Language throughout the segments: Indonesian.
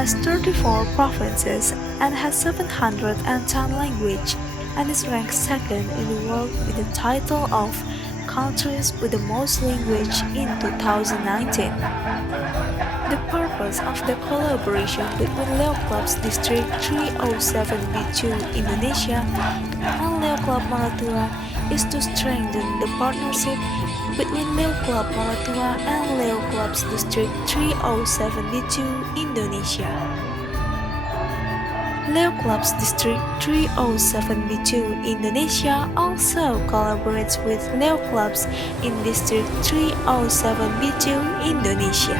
has 34 provinces and has 710 languages and is ranked second in the world with the title of Countries with the Most Language in 2019. The purpose of the collaboration between Leo Clubs District 307B2 Indonesia and Leo Club Maratua is to strengthen the partnership between Leo Club Maratua and Leo Clubs District 307B2 Indonesia. Leo Clubs District 307B2 Indonesia also collaborates with Leo Clubs in District 307B2 Indonesia.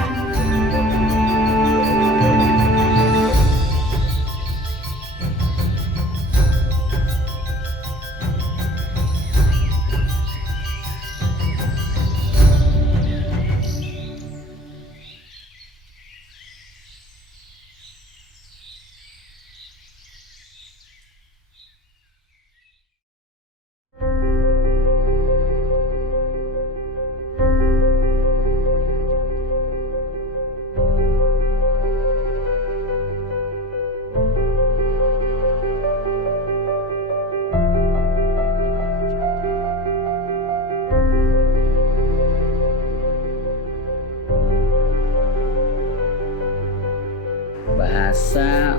Bahasa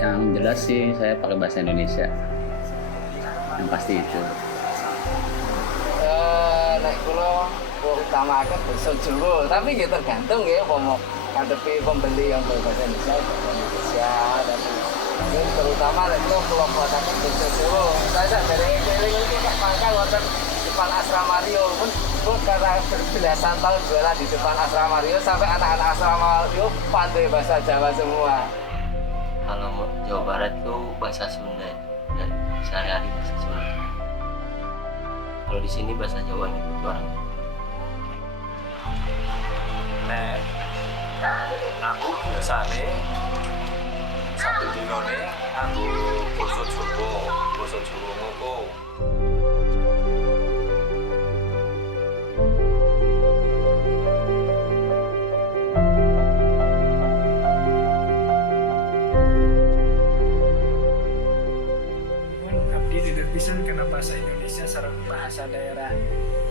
yang jelas sih saya pakai bahasa Indonesia, yang pasti itu. Nek kula utamakan bahasa Jawa, tapi ya tergantung ya mau ngadepi pembeli yang berbahasa Indonesia dan terutama nek kula buataken bahasa Jawa. Saya dari keliling iki Pak mangka wonten depan asrama Rio pun karena berbelasan tahun jualan di depan asrama Rio sampai anak-anak asrama Rio pandai bahasa Jawa semua. Kalau Jawa Barat itu bahasa Sunda dan sehari-hari bahasa Sunda. Kalau di sini bahasa Jawa itu orang. Nek aku biasane satu dinone aku basa Jawa ngono. Abdi tidak bisa karena bahasa Indonesia sareng bahasa daerah.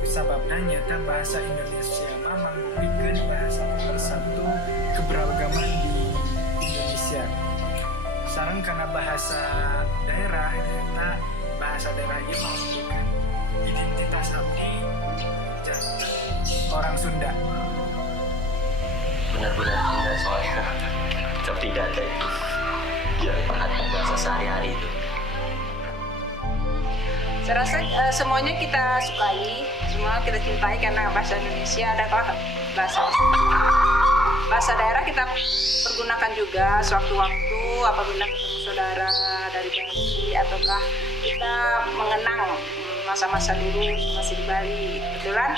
Sababna nyata bahasa Indonesia mah menggabungkan bahasa pemersatu keberagaman di Indonesia. Sareng karena bahasa daerah, nyata bahasa daerah ini menunjukkan identitas abdi orang Sunda. Benar-benar Sunda soalnya tetap tidak ada itu. Ya, bahasa sehari-hari itu. Saya rasa semuanya kita sukai, semua kita cintai karena bahasa Indonesia adalah bahasa daerah kita pergunakan juga sewaktu-waktu apabila ketemu saudara dari Bali ataukah kita mengenang masa-masa dulu masih di Bali. Kebetulan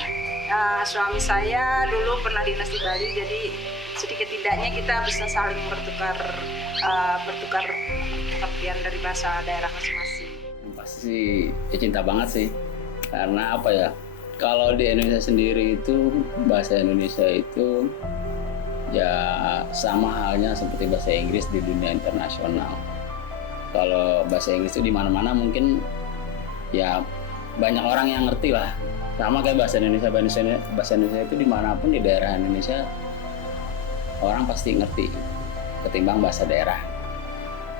suami saya dulu pernah dinas di Bali, jadi sedikit tidaknya kita bisa saling bertukar pengertian dari bahasa daerah masing-masing. Pasti ya cinta banget sih, karena apa ya, kalau di Indonesia sendiri itu bahasa Indonesia itu ya sama halnya seperti bahasa Inggris di dunia internasional. Kalau bahasa Inggris itu di mana-mana mungkin ya banyak orang yang ngerti lah, sama kayak bahasa Indonesia. Bahasa Indonesia itu dimanapun di daerah Indonesia orang pasti ngerti ketimbang bahasa daerah,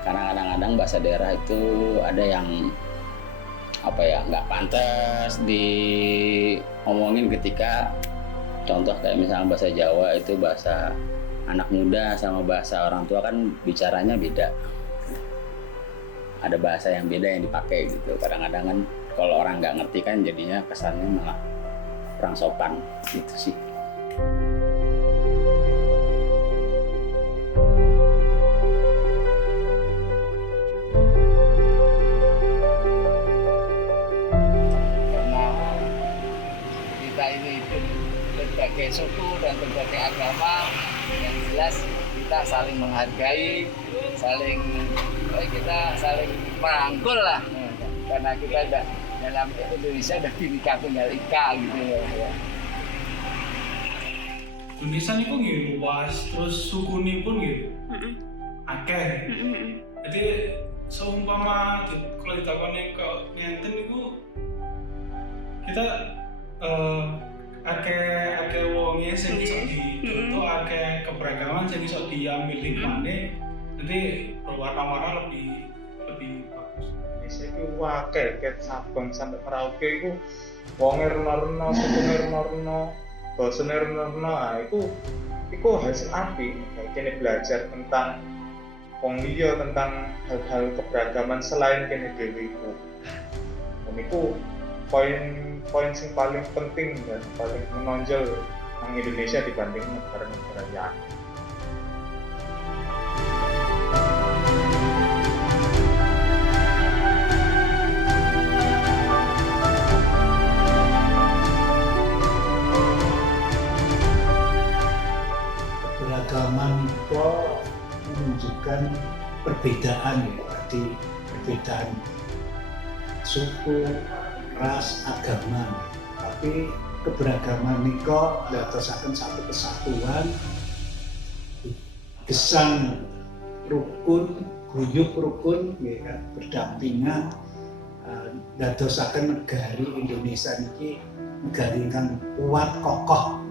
karena kadang-kadang bahasa daerah itu ada yang apa ya, nggak pantas diomongin ketika contoh kayak misalnya bahasa Jawa itu bahasa anak muda sama bahasa orang tua kan bicaranya beda, ada bahasa yang beda yang dipakai gitu. Kadang-kadang kan kalau orang nggak ngerti kan jadinya kesannya malah kurang sopan gitu sih. Berbagai suku dan berbagai agama, yang jelas kita saling menghargai, kita saling merangkul lah, karena kita dalam Indonesia ada Bhinneka Tunggal Ika gitu ya. Indonesia ini pun gitu, luas, terus suku ini pun gitu. akeh. Jadi seumpama kalau ditakoni kok ngenten iku kita akeh wonge sing iso ditutu, akeh keberagaman sing iso diambil hikmahne. Jadi berwarna-warna lebih bagus. Indonesia itu akeh ket Sabang sampai Merauke itu wonge rena-rena, sukunya rena-rena, bahasane rena-rena. Nah, itu hasil apik. Kene belajar tentang wong liya, tentang hal-hal keberagaman selain kene dhewe iku. Dan itu poin sing paling penting dan paling menonjol nang Indonesia dibanding negara-negara lain. Keberagaman itu menunjukkan perbedaan ya, tadi perbedaan suku, ras, agama. Tapi keberagaman itu ndadosaken satu kesatuan, gesang rukun, guyub rukun, ya kan, berdampingan, ndadosaken negari Indonesia niki negari ingkang kuat kokoh.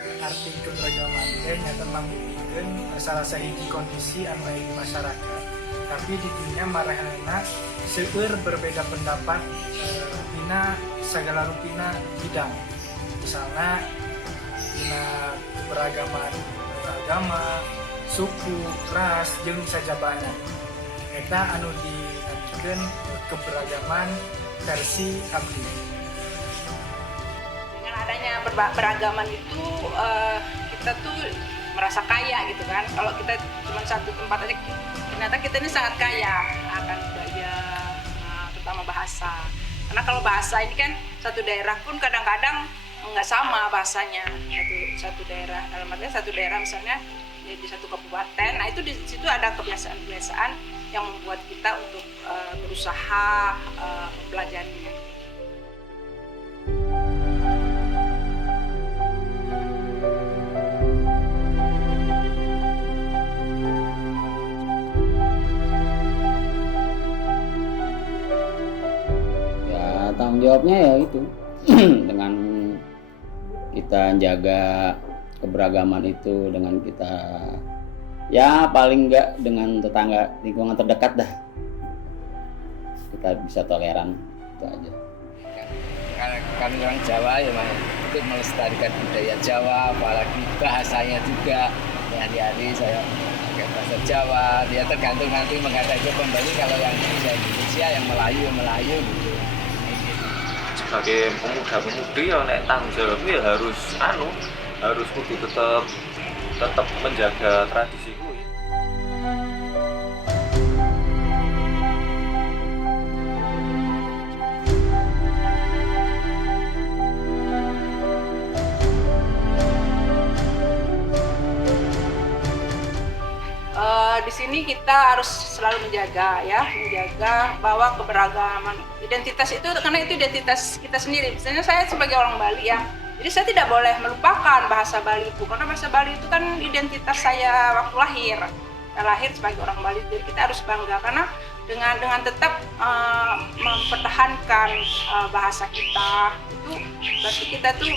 Arti keberagaman nyata memiliki rasa-rasa hiji kondisi anu di masyarakat, tapi di dunia marahana seueur berbeda pendapat dina segala rupina bidang. Misalnya dina keberagaman agama, suku, ras, jeung sajabana. Eta anu dinamikeun keberagaman versi abdi. Adanya beragaman itu kita tuh merasa kaya gitu kan. Kalau kita cuma satu tempat aja, ternyata kita ini sangat kaya akan budaya, terutama bahasa. Karena kalau bahasa ini kan satu daerah pun kadang-kadang nggak sama bahasanya satu daerah. Dalam artinya satu daerah misalnya di satu kabupaten, nah itu di situ ada kebiasaan-kebiasaan yang membuat kita untuk berusaha mempelajarinya. Tanggung jawabnya ya itu dengan kita jaga keberagaman itu, dengan kita ya paling enggak dengan tetangga lingkungan terdekat dah kita bisa toleran, itu aja. Kami orang Jawa ya Mas, untuk melestarikan budaya Jawa, apalagi bahasanya juga. Hari-hari saya pakai bahasa Jawa, dia tergantung nanti menghadapi pembeli kalau yang bahasa Indonesia, yang Melayu gitu. Sebagai pemuda-pemudi ya nek tanggung jawabnya ya harus kudu tetap menjaga tradisi kuwi. Di sini kita harus selalu menjaga bahwa keberagaman identitas itu, karena itu identitas kita sendiri. Misalnya saya sebagai orang Bali ya, jadi saya tidak boleh melupakan bahasa Bali itu, karena bahasa Bali itu kan identitas saya waktu lahir. Saya lahir sebagai orang Bali, jadi kita harus bangga karena dengan tetap mempertahankan bahasa kita, itu berarti kita tuh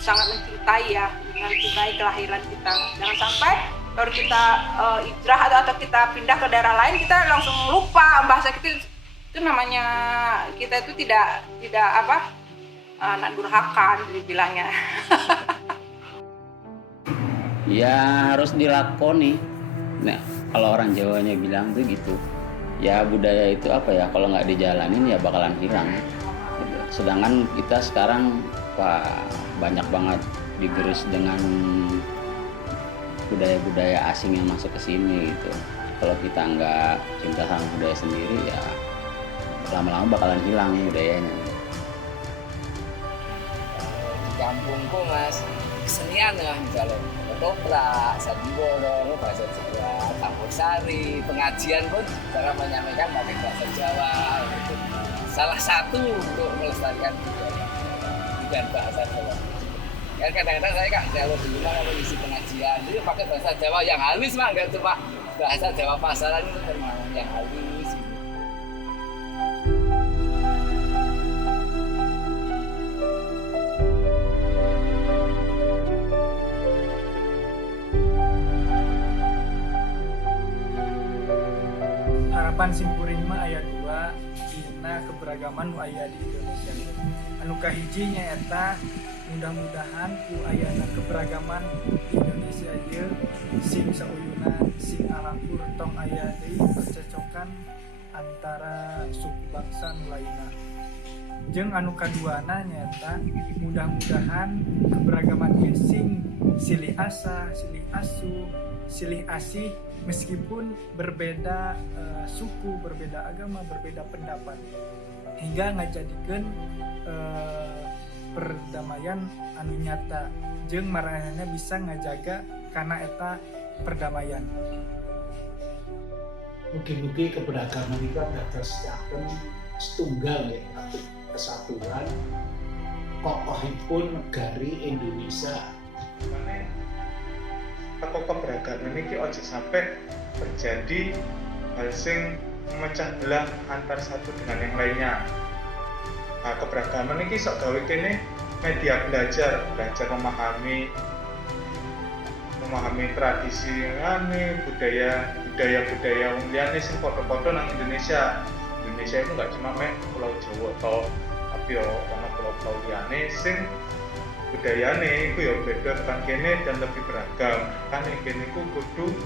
sangat mencintai kelahiran kita. Jangan sampai baru kita hijrah atau kita pindah ke daerah lain kita langsung lupa bahasa kita. Itu namanya kita itu tidak anak durhaka dibilangnya. Ya harus dilakoni. Nah kalau orang Jawanya bilang tuh gitu, ya budaya itu kalau nggak dijalanin ya bakalan hilang. Sedangkan kita sekarang banyak banget digerus dengan budaya-budaya asing yang masuk ke sini gitu. Kalau kita nggak cinta sama budaya sendiri ya lama-lama bakalan hilang budayanya. Di kampungku Mas, kesenian ya misalnya ketoprak, sandiwara, bahasa Jawa, campur sari, pengajian pun cara menyampaikan pakai bahasa Jawa gitu. Salah satu untuk melestarikan budaya bukan bahasa Jawa. Kan kadang-kadang saya kan kalau di rumah kalau isi pengajian itu pakai bahasa Jawa yang halus mah, nggak cuma bahasa Jawa pasaran itu memang yang halus. Harapan simpuring mah ayat 2 dina keberagaman nu aya di Indonesia. Anu kahiji nyaeta mudah-mudahan ku ayana keberagaman di Indonesia ieu sing sauyuna sing alangkur tong aya deui percecokan antara suku bangsa nu lainna. Jeung anu kaduana nyaeta mudah-mudahan keberagaman ieu sing silih asa, silih asu, silih asih meskipun berbeda suku, berbeda agama, berbeda pendapat hingga ngajadikeun perdamaian anu nyata jeung maranehna bisa ngajaga kana eta perdamaian. Mugi-mugi keberagaman itu dadosaken setunggal ya, kesatuan kokohipun negari Indonesia. Atau keberagaman ini ojo sampai terjadi hal sing memecah belah antar satu dengan yang lainnya. Nah, keberagaman ini sok gawe kene media belajar memahami tradisi ngene, budaya wong liyane sing padha-padha nang Indonesia. Indonesia itu nggak cuma Pulau Jawa toh, tapi yo ono pulau-pulau liyane sing budayane iku ya beda tekan kene dan lebih beragam. Kan kene iku kudu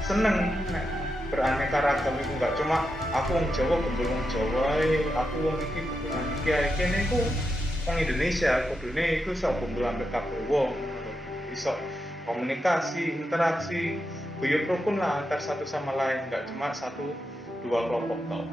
seneng nek beraneka ragam iku enggak cuma aku wong Jawa kumpul wong Jawa, aku wong iki kumpul iki ae. Kene iku wong Indonesia kudune iku iso kumpul ambek kabeh wong. Iso komunikasi, interaksi, guyub rukun lah antar satu sama lain, enggak cuma satu dua kelompok tok.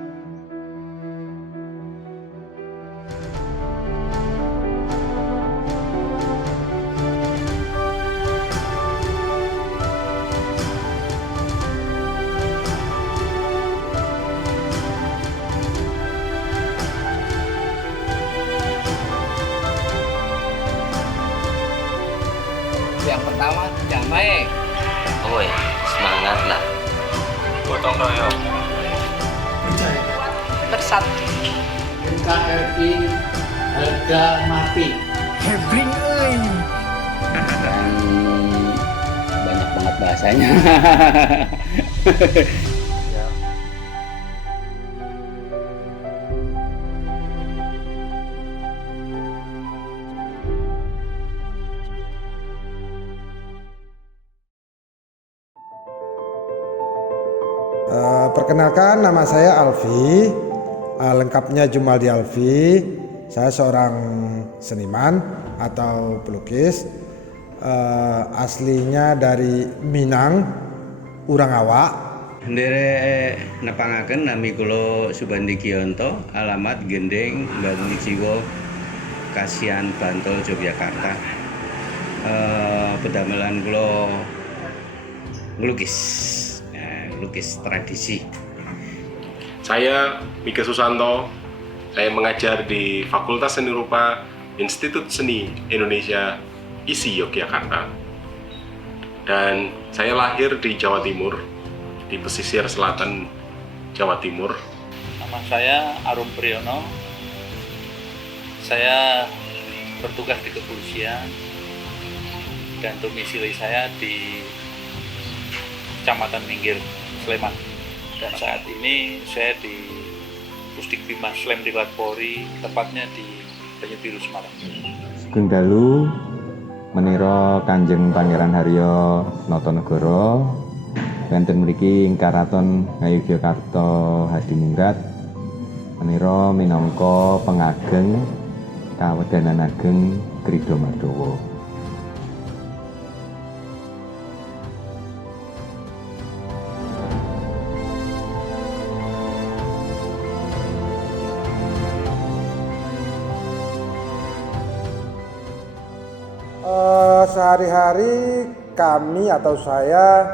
Yang pertama damai. Woi, semangat lah. Gotong royong. Percaya Bersatu. NKRI harga mati. Hebring euy. Dan banyak banget bahasanya. Perkenalkan, nama saya Alfi, lengkapnya Jumaldi Alfi. Saya seorang seniman atau pelukis, aslinya dari Minang, Urang Awak. Nderek nepangaken nami kula Subandi Gionto, alamat Gendeng, Bangun Jiwo, Kasihan Bantul, Yogyakarta. Pedamelan kula ngelukis. Lukis tradisi. Saya Mika Susanto, saya mengajar di Fakultas Seni Rupa Institut Seni Indonesia ISI Yogyakarta. Dan saya lahir di Jawa Timur, di pesisir selatan Jawa Timur. Nama saya Arum Priyono. Saya bertugas di kepolisian dan domisili saya di Kecamatan Minggir, Sleman. Dan saat ini saya di Pusdik Bimas Slem Diklat Polri, tepatnya di Banyu Biru, Semarang. Sugeng dalu menira Kanjeng Pangeran Haryo Notonegoro wonten mriki ing Karaton Ngayogyakarta Hadiningrat menira minangka pengageng kawedanan ageng Krida Madawa. Sehari-hari kami atau saya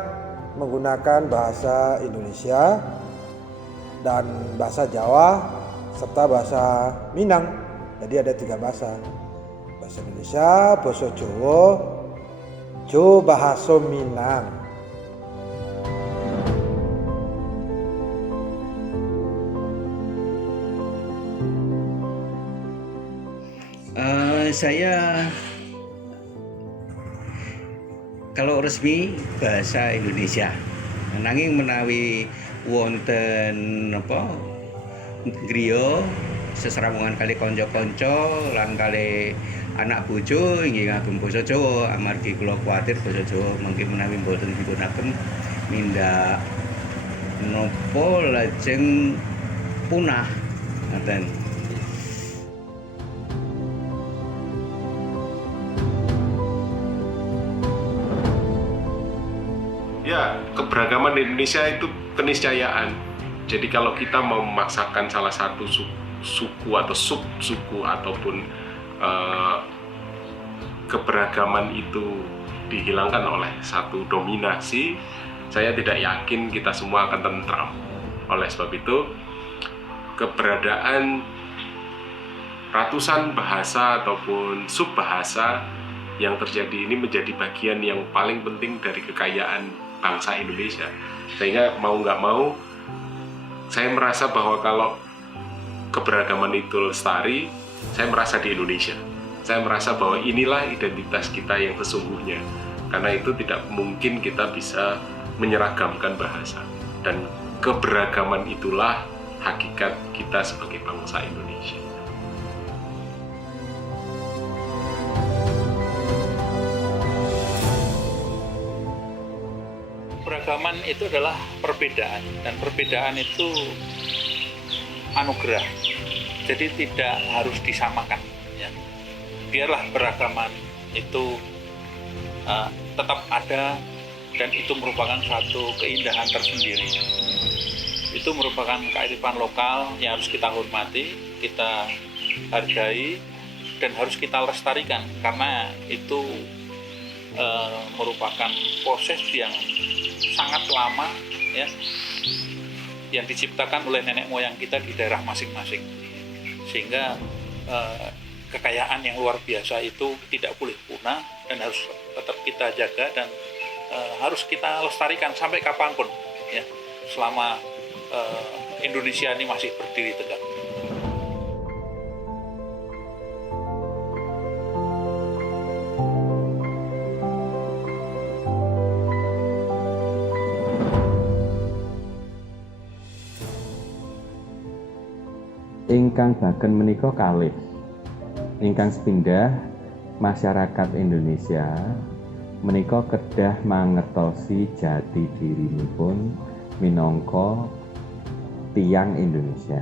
menggunakan bahasa Indonesia dan bahasa Jawa serta bahasa Minang. Jadi ada 3 bahasa Bahasa Indonesia, basa Jawa, Jo bahasa Minang. Saya kalau resmi bahasa Indonesia, nanging menawi wonten apa griya seserawungan kali kanca-kanca lan kali anak bojo inggih ngagem basa Jawa, amargi kula kuwatir basa Jawa mangke menawi mboten dipunagem mindak napa lajeng punah ngoten. Ya, keberagaman di Indonesia itu keniscayaan. Jadi kalau kita mau memaksakan salah satu suku atau sub-suku ataupun keberagaman itu dihilangkan oleh satu dominasi, saya tidak yakin kita semua akan tentram. Oleh sebab itu, keberadaan ratusan bahasa ataupun subbahasa yang terjadi ini menjadi bagian yang paling penting dari kekayaan bangsa Indonesia. Sehingga mau nggak mau, saya merasa bahwa kalau keberagaman itu lestari, saya merasa di Indonesia. Saya merasa bahwa inilah identitas kita yang sesungguhnya. Karena itu tidak mungkin kita bisa menyeragamkan bahasa. Dan keberagaman itulah hakikat kita sebagai bangsa Indonesia. Keberagaman itu adalah perbedaan, dan perbedaan itu anugerah. Jadi tidak harus disamakan. Ya. Biarlah beragaman itu tetap ada, dan itu merupakan suatu keindahan tersendiri. Itu merupakan kearifan lokal yang harus kita hormati, kita hargai, dan harus kita lestarikan, karena itu merupakan proses yang sangat lama, ya, yang diciptakan oleh nenek moyang kita di daerah masing-masing, sehingga kekayaan yang luar biasa itu tidak boleh punah dan harus tetap kita jaga, dan harus kita lestarikan sampai kapanpun, ya, selama Indonesia ini masih berdiri tegak. Ingkang baken menika kalih. Ingkang sepindah masyarakat Indonesia menika kedah mangertosi jati dirinipun minangka tiyang Indonesia.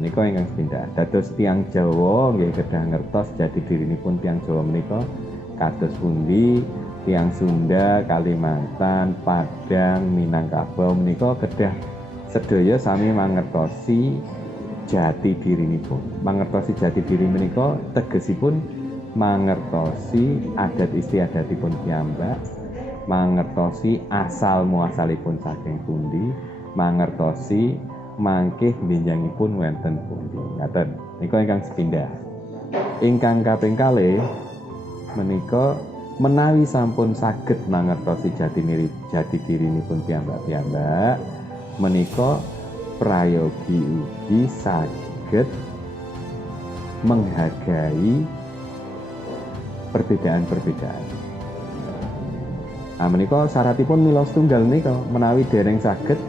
Menika ingkang sepindah. Dados tiyang Jawa nggih kedah ngertos jati dirinipun tiyang Jawa menika kados pundi, tiyang Sunda, Kalimantan, Padang, Minangkabau menika kedah sedaya sami mangertosi jati dirinipun. Mangertosi jati diri menika tegesipun mangertosi adat istiadatipun piyambak, mangertosi asal muasalipun saking pundi, mangertosi mangkih benjangipun wonten pundi. Ngaten. Nika ingkang sepindah. Ingkang kaping kalih menika menawi sampun saged mangertosi jati dirinipun piyambak-piyambak menika prayogi ugi saged menghargai perbedaan-perbedaan. Menika syaratipun mila setunggal menika menawi dereng saged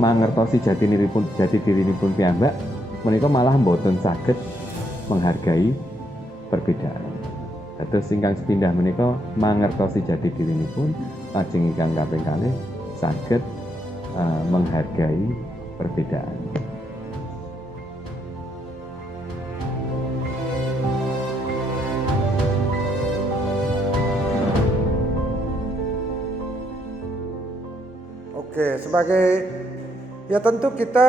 mangertosi jati dirinipun piyambak menika malah mboten saged menghargai perbedaan. Dados ingkang sepindah menika mangertosi jati dirinipun, lajeng ingkang kaping kalih saged menghargai perbedaan. Oke, sebagai ya tentu kita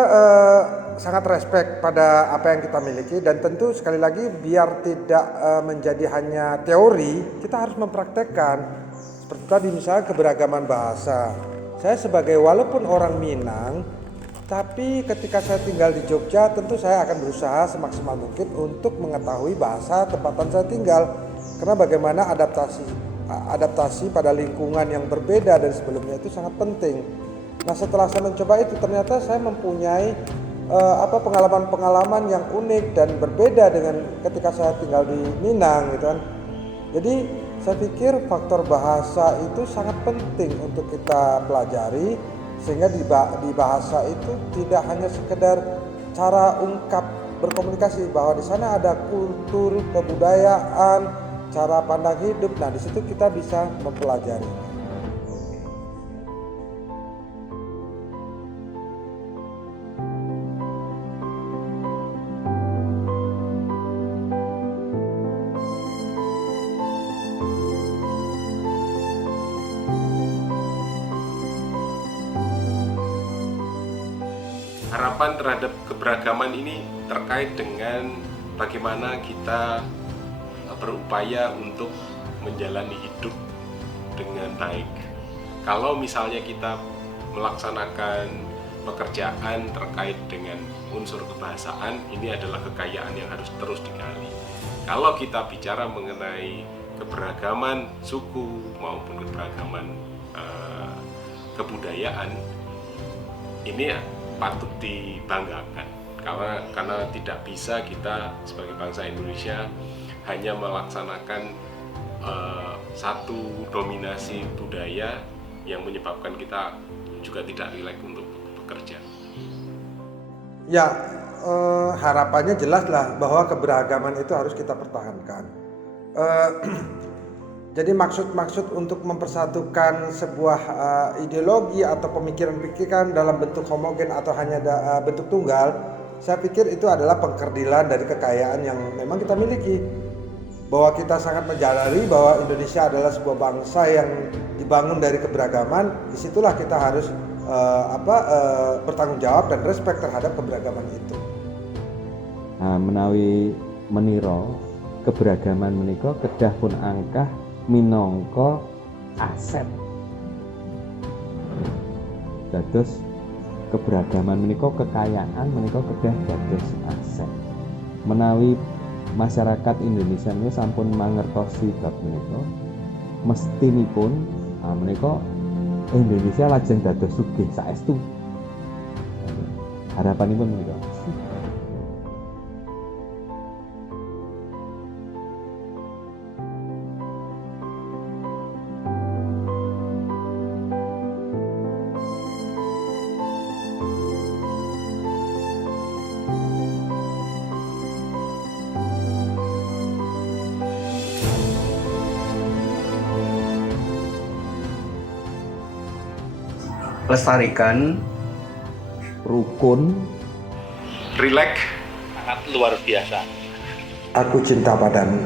sangat respect pada apa yang kita miliki, dan tentu sekali lagi biar tidak menjadi hanya teori, kita harus mempraktekkan. Seperti tadi misalnya keberagaman bahasa. Saya sebagai walaupun orang Minang, Tapi ketika saya tinggal di Jogja, tentu saya akan berusaha semaksimal mungkin untuk mengetahui bahasa tempatan saya tinggal. Karena bagaimana adaptasi pada lingkungan yang berbeda dari sebelumnya itu sangat penting. Nah, setelah saya mencoba itu, ternyata saya mempunyai pengalaman-pengalaman yang unik dan berbeda dengan ketika saya tinggal di Minang gitu kan. Jadi saya pikir faktor bahasa itu sangat penting untuk kita pelajari, sehingga di bahasa itu tidak hanya sekedar cara ungkap berkomunikasi, bahwa di sana ada kultur, kebudayaan, cara pandang hidup. Nah, di situ kita bisa mempelajari. Harapan terhadap keberagaman ini terkait dengan bagaimana kita berupaya untuk menjalani hidup dengan baik. Kalau misalnya kita melaksanakan pekerjaan terkait dengan unsur kebahasaan, ini adalah kekayaan yang harus terus digali. Kalau kita bicara mengenai keberagaman suku maupun keberagaman kebudayaan, ini patut dibanggakan, karena tidak bisa kita sebagai bangsa Indonesia hanya melaksanakan satu dominasi budaya yang menyebabkan kita juga tidak rileks untuk bekerja. Ya, harapannya jelas lah bahwa keberagaman itu harus kita pertahankan. Jadi maksud untuk mempersatukan sebuah ideologi atau pemikiran-pikiran dalam bentuk homogen atau hanya bentuk tunggal, saya pikir itu adalah pengkerdilan dari kekayaan yang memang kita miliki. Bahwa kita sangat menjalari bahwa Indonesia adalah sebuah bangsa yang dibangun dari keberagaman. Disitulah kita harus bertanggung jawab dan respect terhadap keberagaman itu. Nah, menawi meniro keberagaman menika kedah pun angkah minangka aset. Dados keberagaman menika kekayaan menika kedah dados aset. Menawi masyarakat Indonesia menika sampun mangertosi bab menika, mestinipun menika Indonesia lajeng dados sugih saestu. Harapanipun menika. Lestarikan, rukun, rileks, sangat luar biasa. Aku cinta padamu.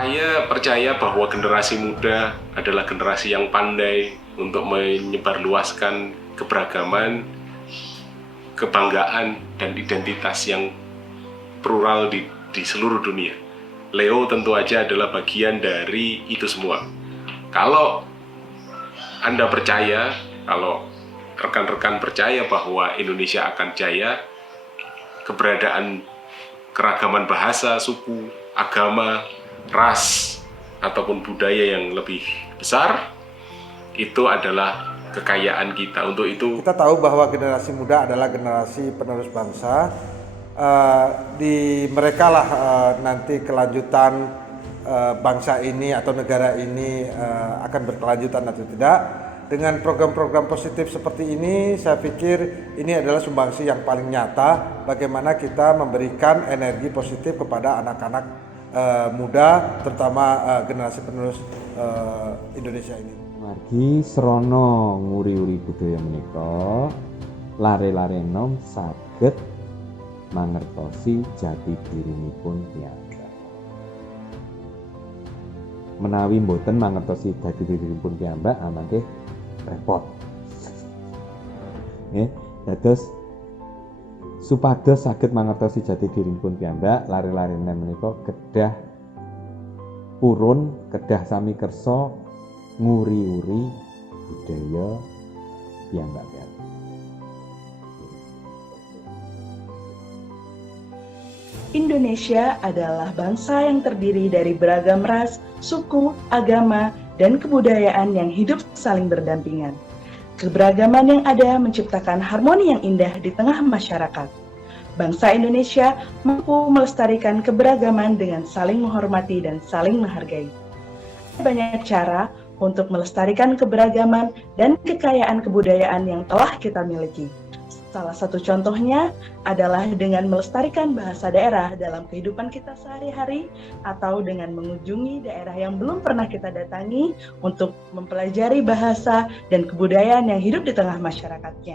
Saya percaya bahwa generasi muda adalah generasi yang pandai untuk menyebarluaskan keberagaman, kebanggaan, dan identitas yang plural di seluruh dunia. Leo tentu aja adalah bagian dari itu semua. Kalau Anda percaya, kalau rekan-rekan percaya bahwa Indonesia akan jaya, keberadaan keragaman bahasa, suku, agama, ras ataupun budaya yang lebih besar itu adalah kekayaan kita. Untuk itu kita tahu bahwa generasi muda adalah generasi penerus bangsa. Di mereka lah nanti kelanjutan bangsa ini atau negara ini akan berkelanjutan atau tidak. Dengan program-program positif seperti ini, saya pikir ini adalah sumbangsi yang paling nyata bagaimana kita memberikan energi positif kepada anak-anak muda, terutama generasi penerus Indonesia ini. Margi srana nguri-uri budaya menika, lare-lare nom saged mangertosi jati dirinipun piyambak. menawi mboten mangertosi dadi diripun piyambak amangke repot. Nggih, dados supados saged mangertosi jati diripun piyambak, lare-larene menika kedah purun, kedah sami kersa nguri-uri budaya piyambak. Indonesia adalah bangsa yang terdiri dari beragam ras, suku, agama, dan kebudayaan yang hidup saling berdampingan. Keberagaman yang ada menciptakan harmoni yang indah di tengah masyarakat. Bangsa Indonesia mampu melestarikan keberagaman dengan saling menghormati dan saling menghargai. Banyak cara untuk melestarikan keberagaman dan kekayaan kebudayaan yang telah kita miliki. Salah satu contohnya adalah dengan melestarikan bahasa daerah dalam kehidupan kita sehari-hari atau dengan mengunjungi daerah yang belum pernah kita datangi untuk mempelajari bahasa dan kebudayaan yang hidup di tengah masyarakatnya.